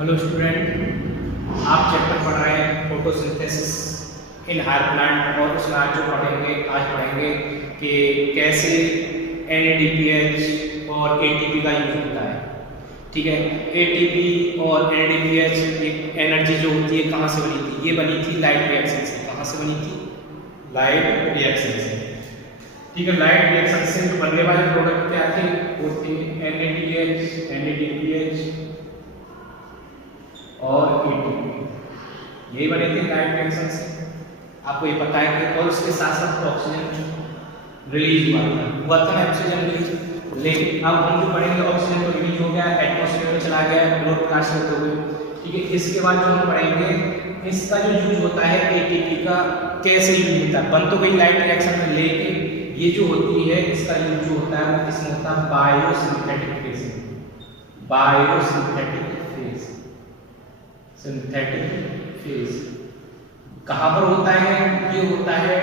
Hello student, आप chapter पढ़ रहे हैं फोटोसिंथेसिस इन हायर प्लांट और उसमें आज पढ़ेंगे कि कैसे NADPH और ATP का यूज होता है। ठीक है, ATP और NADPH एक एनर्जी जो होती है कहाँ से बनी थी? ये बनी थी लाइट रिएक्शन से। कहाँ से बनी थी? लाइट रिएक्शन से। ठीक है, लाइट रिएक्शन से बनने वाले प्रोडक्ट क्या थे? वो थे NADPH और ATP, यही बने थे लाइट रिएक्शन से। आपको ये पता है कि और उसके साथ साथ ऑक्सीजन रिलीज हुआ था ना, ऑक्सीजन रिलीज। लेकिन अब हम जो पढ़ेंगे ऑक्सीजन तो रिलीज हो गया, एटमॉस्फेयर में चला गया, क्लोरोप्लास्ट हो गए। ठीक है, इसके बाद जो हम पढ़ेंगे इसका जो यूज होता है ATP का, कैसे यूज होता है। बन तो गई लाइट रिएक्शन में, लेकिन ये जो होती है इसका यूज जो होता है वो किसमें होता है? बायोसिंथेटिक फेज में। बायोसिंथेटिक फेज, सिंथेटिक फेज कहाँ पर होता है? ये होता है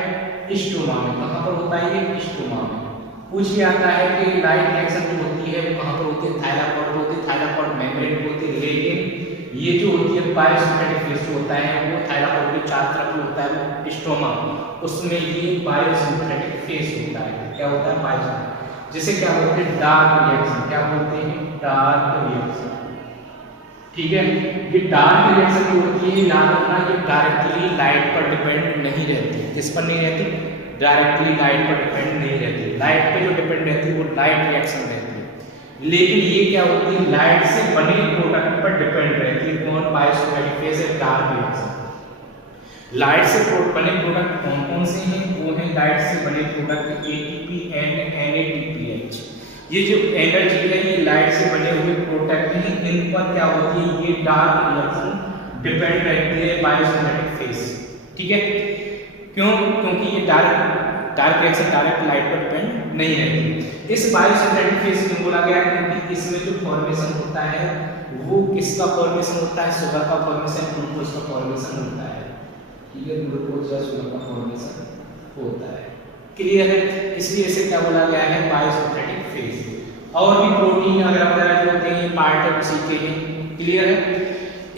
स्टोमा में। कहाँ पर होता है? ये स्टोमा में। पूछ आता है कि लाइट रिएक्शन जो होती है वो कहाँ पर होती है? थाइलाकॉइड पर होती है, थाइलाकॉइड मेम्ब्रेन पर होती है। लेकिन ये जो होती है बायोसिंथेटिक फेज जो होता है वो थाइलाकॉइड के चारों तरफ होता है, वो स्टोमा, उसमें ये बायोसिंथेटिक फेज होता है। क्या होता है? बायोसिंथेटिक। जिसे क्या बोलते हैं? Dark reaction. क्या बोलते हैं? Dark reaction. ठीक है, ये डार्क रिएक्शन जो होती है ना, ये डायरेक्टली लाइट पर डिपेंड नहीं रहती। किस पर नहीं रहती? डायरेक्टली लाइट पर डिपेंड नहीं रहती। लाइट पे जो डिपेंड रहती है वो लाइट रिएक्शन रहती है। लेकिन ये क्या होती है? लाइट से बने प्रोडक्ट पर डिपेंड रहती है। कौन? बायोसिंथेटिक फेज है, डार्क रिएक्शन। लाइट से बने प्रोडक्ट कौन कौन से हैं? वो हैं लाइट से बने प्रोडक्ट ATP एंड NADPH। ये जो एनर्जी है ये लाइट से बने हुए प्रोडक्ट हैं, इन पर क्या होती है? ये डार्क रिएक्शन डिपेंड रहती है बायोसिंथेटिक फेज। ठीक है, क्यों? क्योंकि ये डार्क रिएक्शन डायरेक्ट लाइट पर डिपेंड नहीं रहती। इस बायोसिंथेटिक फेज क्यों बोला गया? क्योंकि इसमें जो फॉर्मेशन होता है वो किसका फॉर्मेशन होता है? शुगर का फॉर्मेशन, ग्लूकोज का फॉर्मेशन होता है। ठीक है, ग्लूकोज या शुगर का फॉर्मेशन होता है। क्लियर है? इसलिए इसे क्या बोला गया है? Biosynthetic phase. और भी प्रोटीन वगैरह जो होते हैं ये पार्ट है उसी के हैं। क्लियर है?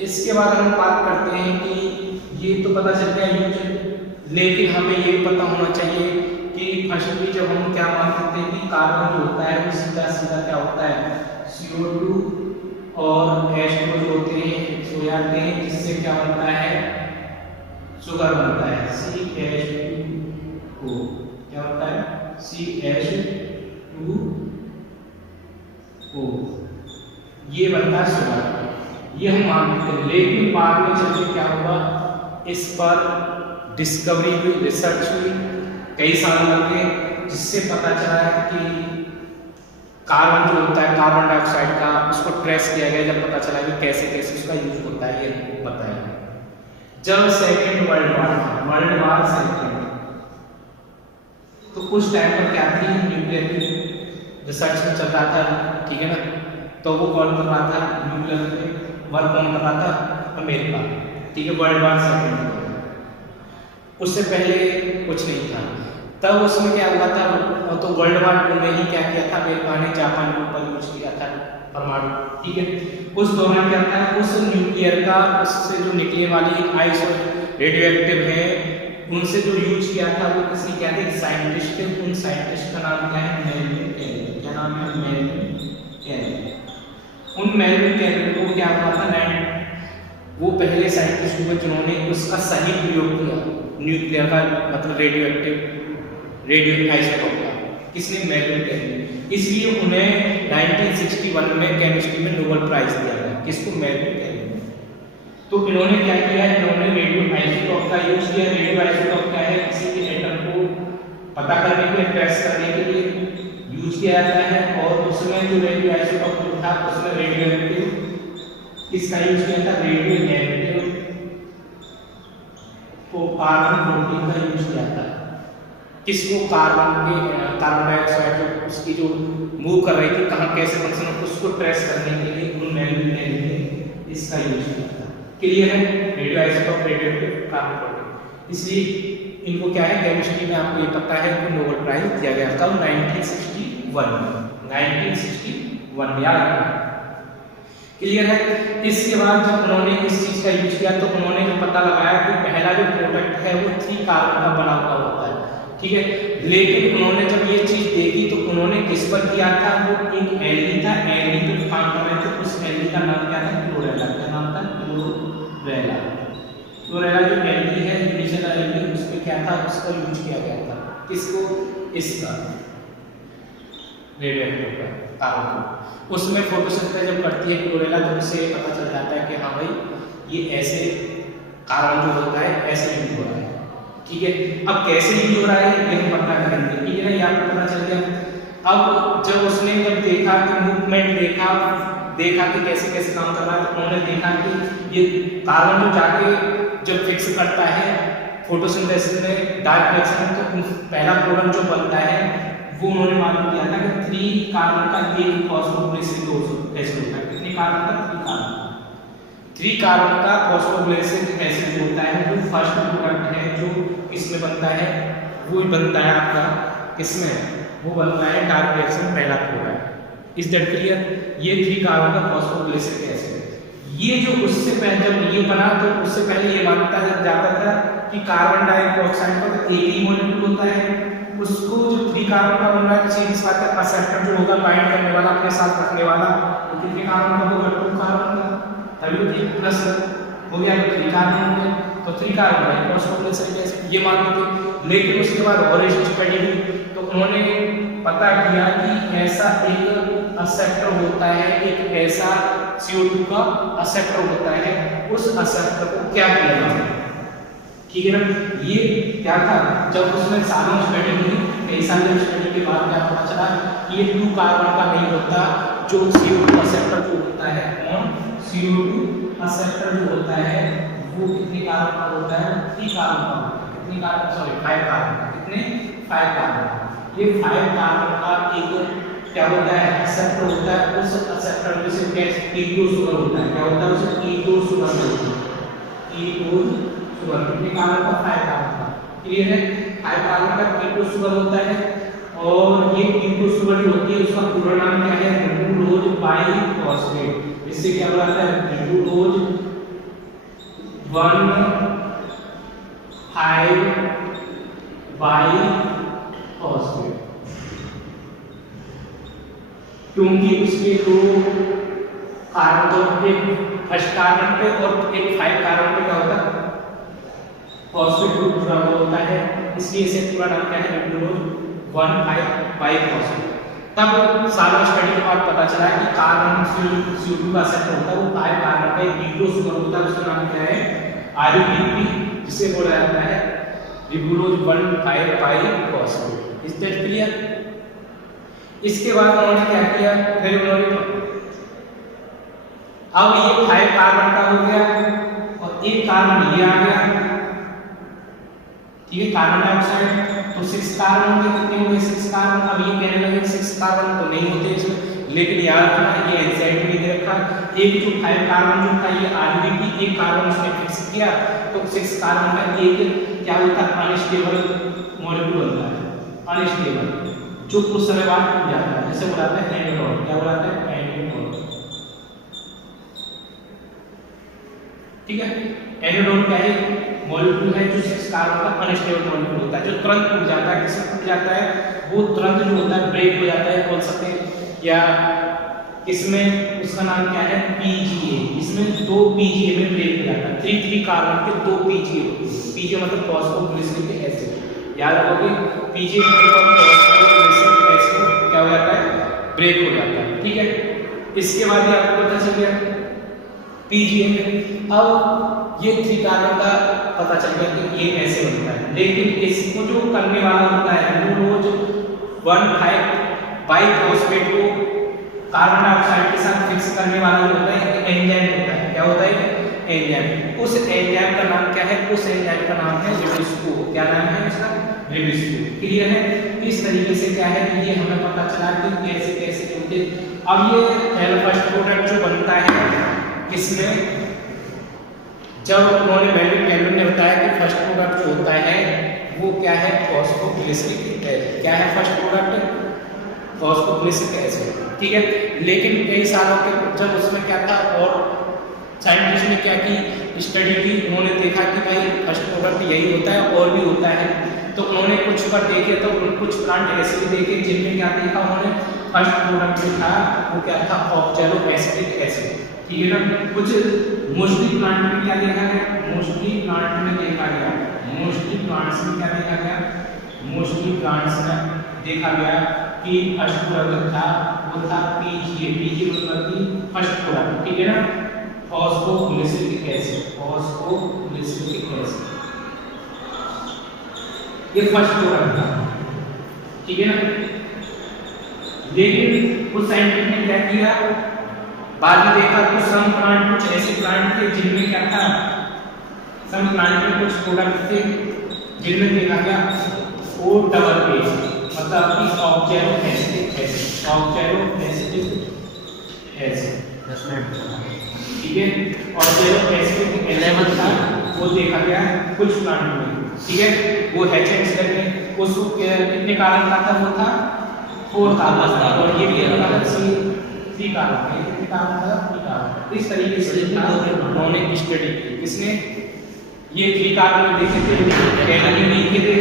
इसके बाद हम बात करते हैं कि ये तो पता चल गया यूज, लेकिन हमें ये पता होना चाहिए कि फर्स्ट भी जब हम क्या मान सकते हैं कि कार्बन जो होता है वो सीधा सीधा क्या होता है? CO2 और H2 जो होते हैं सो जाते हैं, जिससे क्या बनता है? शुगर बनता है, CH2O। क्या होता है? CH2O, ये बनता है शुगर। ये हम मानते हैं, लेकिन बाद में चलकर क्या हुआ? इस पर डिस्कवरी हुई, रिसर्च हुई, कई साल लगे, जिससे पता चला कि कार्बन जो होता है कार्बन डाइऑक्साइड का, उसको ट्रेस किया गया। जब पता चला कि कैसे कैसे उसका यूज होता है ये बताया। जब सेकेंड वर्ल्ड वार सेकेंड, तो कुछ टाइम पर क्या थी? न्यूक्लियर की रिसर्च में चल रहा था। ठीक है ना, तो वो कौन कर रहा था? न्यूक्लियर पे वर्क कौन कर रहा था? अमेरिका। ठीक है, वर्ल्ड वार सेकेंड। उससे पहले कुछ नहीं था। तब उसमें क्या हुआ था? तो वर्ल्ड वार 2 में ही क्या किया था? अमेरिका ने जापान के ऊपर यूज किया था परमाणु। ठीक है, उस दौरान क्या था? उस न्यूक्लियर का, उससे जो निकलने वाली आइस रेडियो एक्टिव है, उनसे जो यूज किया था वो किसी क्या थे? साइंटिस्ट थे। उन साइंटिस्ट का नाम क्या है? Melvin carry. क्या नाम है? Melvin carry. उन मेलविन कैरी को क्या हुआ था? वो पहले साइंटिस्ट हुए जिन्होंने उसका सही प्रयोग किया न्यूक्लियर का, मतलब रेडियो आइसोटोप का। किसने? Melvin carry. इसलिए उन्हें 1961 में केमिस्ट्री में नोबेल प्राइज दिया गया। किसको? Melvin carry. तो इन्होंने क्या किया? इन्होंने रेडियो आइसोटोप का यूज किया। रेडियो आइसोटोप क्या है? किसी के एटम को पता करने के लिए, ट्रेस करने के लिए यूज किया जाता है। और उसमें जो रेडियो आइसोटोप जो था उसमें रेडियो एक्टिव किसका यूज किया था? रेडियो एक्टिव को कार्बन 14 का यूज किया था। किसको? कार्बन डाइऑक्साइड जो उसकी जो मूव कर रही थी, कहाँ कैसे फंक्शन, उसको ट्रेस करने के लिए उन मेलविन कैरी ने इसका यूज किया था। क्लियर है? Radio isotope, radio active, carbon 14। इसलिए इनको क्या है? केमिस्ट्री में आपको ये पता है कि नोबेल प्राइज दिया गया था 1961 में। 1961 याद रखना। क्लियर है। इसके बाद जब उन्होंने इस चीज का यूज किया तो उन्होंने जो पता लगाया कि पहला जो प्रोडक्ट है वो 3 कार्बन का बना हुआ होता है, ठीक है। लेकिन उन्होंने जब ये चीज देखी तो उन्होंने किस पर किया था, वो एक एल्गी था, एल्गी पे काम कर रहे थे, उस एल्गी का नाम क्या था, क्लोरेला। क्या नाम था, क्लोरेला। क्लोरेला जो एल्गी है, यूनिसेलुलर एल्गी, उसमें क्या था, उसका यूज किया गया था, किसको, इसका रेडियोएक्टिव का कार्बन को। उसमें फोटोसिंथेसिस जब करती है क्लोरेला तो उससे पता चल जाता है कि हाँ भाई ये ऐसे कार्बन जो होता है ऐसे यूज हो रहा है, ठीक है। अब कैसे यूज हो रहा है ये हम पता करेंगे, ठीक है ना, ये आपको पता चल गया। अब जब उसने जब देखा कि मूवमेंट देखा कि कैसे कैसे काम कर रहा है, तो उन्होंने देखा कि ये कार्बन जो जाके जब फिक्स करता है फोटोसिंथेसिस में डार्क रिएक्शन, तो पहला प्रोडक्ट जो बनता है वो उन्होंने मालूम किया था कि 3 कार्बन का एक फॉस्फोग्लिसरिक एसिड होता है। कितने कार्बन का, 3 कार्बन का फॉस्फोग्लिसरिक एसिड होता है। जो फर्स्ट प्रोडक्ट है जो इसमें बनता है वो बनता है आपका किसमें, वो बनता है डार्क रिएक्शन पहला प्रोडक्ट। Is that clear. ये 3 कार्बन का फॉस्फोग्लिसरिक एसिड, ये जो उससे पहले जब ये बना तो उससे पहले ये मानता जाता था कि कार्बन डाइऑक्साइड का एक ही मॉलिक्यूल होता है, उसको जो 3 कार्बन का बन रहा है किसी इस बात का एक्सेप्टर जो होगा बाइंड करने वाला, अपने साथ रखने वाला, वो कितने कार्बन का होगा, 2 कार्बन का, तभी तो 3 प्लस हो गया, 3 कार्बन हो गया, तो 3 कार्बन है फॉस्फोग्लिसरिक एसिड, ये मानते थे। लेकिन उसके बाद और स्टडी हुई तो उन्होंने पता किया कि ऐसा एक एक्सेप्टर होता है, एक ऐसा CO2 का एक्सेप्टर होता है, उस एक्सेप्टर को क्या किया जाता है, ठीक है ना। ये क्या था, जब उसमें सालों स्टडी हुई, कई सालों स्टडी के बाद क्या पता चला कि ये 2 कार्बन का नहीं होता, जो CO2 एक्सेप्टर जो होता है, CO2 एक्सेप्टर जो होता है वो कितने कार्बन का होता है, 3 कार्बन का, कितने कार्बन, सॉरी 5 कार्बन, कितने, 5 कार्बन। ये 5 कार्बन का एक क्या होता है, एक्सेप्टर होता है, उस एक्सेप्टर में से गैस कीटो सुगर होता है, क्या होता है, उसे कीटो सुगर होता है, कीटो सुगर, कितने कार्बन का, 5 कार्बन का, क्लियर है। 5 कार्बन का कीटो सुगर होता है, और ये कीटो सुगर जो होती है उसका पूरा नाम क्या है, ग्लूकोज बाइफॉस्फेट। इससे क्या बनाता है, ग्लूकोज 1,5-बाइफॉस्फेट, क्योंकि उसके 2 कार्बन, एक फर्स्ट कार्बन पे और एक 5 कार्बन पे क्या होता है, फॉस्फेट ग्रुप जुड़ा हुआ होता है, इसलिए इसे पूरा नाम क्या है, ग्लूकोज 1,5-बाइफॉस्फेट। तब सालों स्टडी के बाद पता चला कि कार्बन CO2 का एक्सेप्टर होता है वो 5 कार्बन का एक कीटो सुगर होता है, उसका नाम क्या है, RUBP, जिसे बोला जाता है glucose one five biphosphate. Is that clear. इसके बाद उन्होंने क्या किया, फिर उन्होंने अब ये 5 कार्बन का हो गया और एक कार्बन ये आ गया, ठीक है, कार्बन डाइऑक्साइड, तो 6 कार्बन होंगे, कितने होंगे, 6 कार्बन। अब ये कहने लगे 6 कार्बन तो नहीं होते इसमें, लेकिन याद रखना ये एंजाइम में दे रखा, एक जो 5 कार्बन जो था ये RUBP, एक कार्बन उसने फिक्स किया, तो 6 कार्बन का एक क्या होता है, अनस्टेबल मॉलिक्यूल बनता है, अनस्टेबल, जो कुछ समय बाद टूट जाता है, जैसे बुलाते हैं एंडोनॉट, क्या बुलाते हैं, एंडोनॉट, ठीक है। एंडोनॉट क्या है, मॉलिक्यूल है जो 6 कार्बन का अनस्टेबल मॉलिक्यूल होता है, जो तुरंत टूट जाता है, किससे टूट जाता है, वो तुरंत जो होता है ब्रेक हो जाता है, बोल सकते हैं, या इसमें उसका नाम क्या है, PGA, इसमें 2 PGA में ब्रेक हो जाता है, 3 कार्बन के 2 PGA होते हैं, PGA मतलब फॉस्फोग्लिसरिक एसिड, याद रखोगे, PGA मतलब फॉस्फोग्लिसरिक एसिड क्या हो जाता है, ब्रेक हो जाता है, ठीक है। इसके बाद ये आपको पता चल गया PGA में। अब ये 3 कार्बन का पता चल गया कि ये ऐसे बनता है, लेकिन इसको जो करने वाला होता है ग्लूकोज 1,5-बाइफॉस्फेट को कार्बन डाइऑक्साइड के साथ फिक्स करने वाला जो होता है एंजाइम होता है, क्या होता है, एंजाइम। उस एंजाइम का नाम क्या है, उस एंजाइम का नाम है रिबिस्को, क्या नाम है इसका, रिबिस्को, क्लियर है। इस तरीके से क्या है कि ये हमें पता चला कि कैसे कैसे होते। अब ये फर्स्ट प्रोडक्ट जो बनता है किसमें, जब उन्होंने कैल्विन ने बताया कि फर्स्ट प्रोडक्ट जो होता है वो क्या है, फॉस्फोग्लिसरिक एसिड, क्या है फर्स्ट प्रोडक्ट, फॉस्फोग्लिसरिक एसिड, ठीक है। लेकिन कई सालों के जब उसमें क्या था और साइंटिस्ट ने क्या की स्टडी की, उन्होंने देखा कि भाई फर्स्ट प्रोडक्ट यही होता है और भी होता है, तो उन्होंने कुछ पर देखे तो कुछ प्लांट ऐसे भी देखे जिनमें क्या देखा उन्होंने फर्स्ट प्रोडक्ट जो था वो क्या था ऑक्सैलोएसिटिक एसिड, ठीक है ना। कुछ मोस्टली प्लांट में क्या देखा गया, मोस्टली प्लांट में देखा गया, मोस्टली प्लांट्स में क्या देखा गया, मोस्टली प्लांट्स में देखा गया कि फर्स्ट प्रोडक्ट था वो था पीजीए, पीजीए मतलब कि फर्स्ट प्रोडक्ट, ठीक है ना, फॉस्फोग्लिसरिक एसिड, फॉस्फोग्लिसरिक एसिड ये फर्स्ट प्रोडक्ट था, ठीक है ना। लेकिन उस साइंटिस्ट ने क्या किया, बाद में देखा कुछ सम प्लांट, कुछ ऐसे प्लांट थे जिनमें क्या था, सम प्लांट में कुछ प्रोडक्ट थे जिनमें देखा गया ओ डबल ए मतलब कि ऑक्सैलोएसिटिक एसिड, ऑक्सैलोएसिटिक एसिड, ठीक है। ऑक्सैलोएसिटिक एसिड था वो देखा गया कुछ प्लांट में, ठीक है। वो हेचेंसलर ने उसको कितने कार्बन का था, वो था 4 कार्बन था, और ये भी था 3 कार्बन, ये कितने कार्बन था 3 कार्बन। इस तरीके से उन्होंने स्टडी की, किसने, ये 3 कार्बन में देखे थे, एल्यूमिनियम लिखे थे,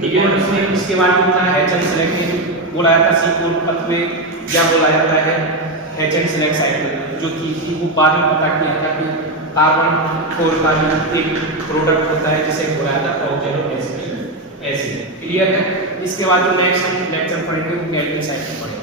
ठीक है। उसने इसके बाद जो था हेचेंसलर ने बोला था C4 पथ में क्या बोला जाता है हेचेंसलर साइकिल जो थी वो बाद में पता किया था कि कार्बन 4 का एक प्रोडक्ट होता है जिसे बोला जाता है ऑक्सैलोएसिटिक एसिड, क्लियर है। इसके बाद जो नेक्स्ट हम लेक्चर पढ़ेंगे वो कैल्शियम साइकिल पढ़ेंगे।